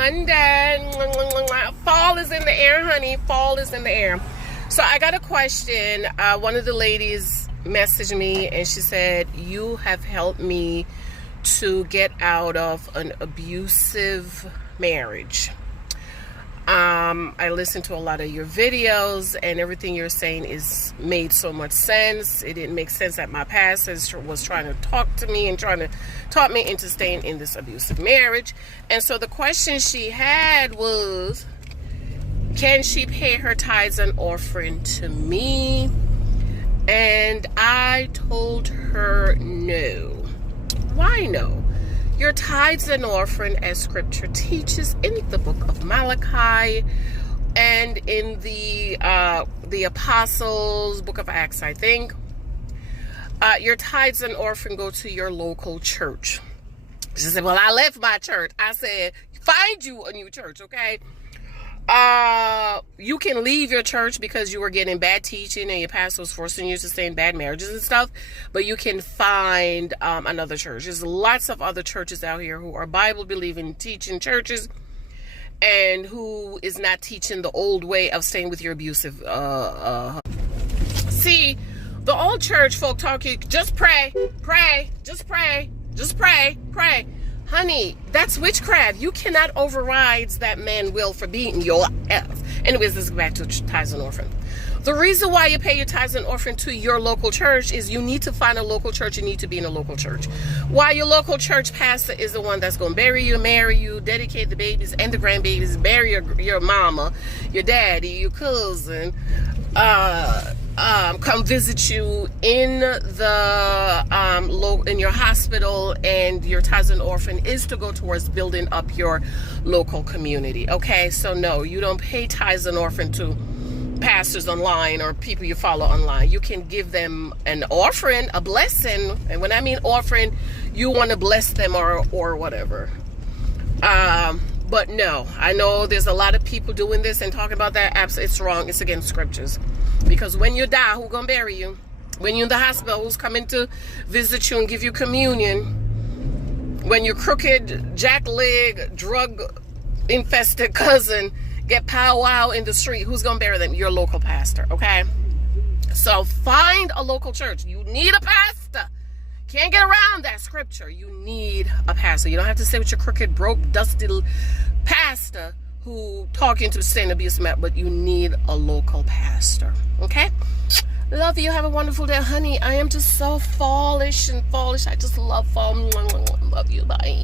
Monday. Fall is in the air, honey. Fall is in the air. So I got a question. One of the ladies messaged me and she said, you have helped me to get out of an abusive marriage. I listened to a lot of your videos and everything you're saying made so much sense. It didn't make sense that my pastor was trying to talk to me and trying to talk me into staying in this abusive marriage. And so the question she had was, can she pay her tithes and offering to me? And I told her no. Why no? Your tithes and offering, as scripture teaches in the book of Malachi and in the Apostles, book of Acts, I think, your tithes and offering go to your local church. She said, well, I left my church. I said, find you a new church, okay? You can leave your church because you were getting bad teaching and your pastor was forcing you to stay in bad marriages and stuff, but you can find another church. There's lots of other churches out here who are Bible-believing, teaching churches, and who is not teaching the old way of staying with your abusive See, the old church folk talk, you just pray, just pray. Honey, that's witchcraft. You cannot override that man's will for beating your ass. Anyways, let's go back to tithes and offering. The reason why you pay your tithes and offering to your local church is you need to find a local church. You need to be in a local church. Why your local church pastor is the one that's going to bury you, marry you, dedicate the babies and the grandbabies, bury your mama, your daddy, your cousin, come visit you in the in your hospital, and your tithes and offering is to go towards building up your local community. Okay, so no, you don't pay tithes and offering to pastors online or people you follow online. You can give them an offering, a blessing, and when I mean offering, you want to bless them or whatever. But no, I know there's a lot of people doing this and talking about that. Absolutely, it's wrong. It's against scriptures. Because when you die, who's going to bury you? When you're in the hospital, who's coming to visit you and give you communion? When your crooked, jack-leg, drug-infested cousin get powwow in the street, who's going to bury them? Your local pastor, okay? So find a local church. You need a pastor. Can't get around that scripture. You need a pastor. You don't have to sit with your crooked, broke, dusty pastor who talking to sin, abuse, but you need a local pastor. Okay? Love you. Have a wonderful day, honey. I am just so fallish. I just love fall. Love you. Bye.